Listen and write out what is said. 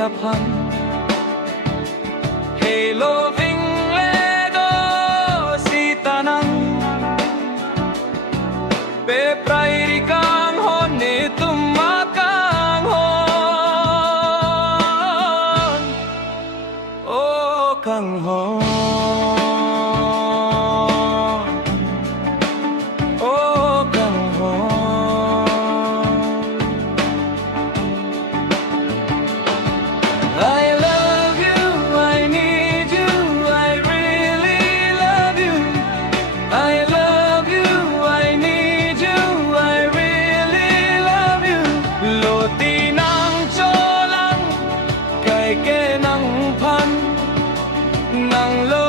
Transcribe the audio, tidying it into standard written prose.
a pan Hello vinh lê đô si tanang Pe prai ri kang hon ni tumakang hon O kang hon nang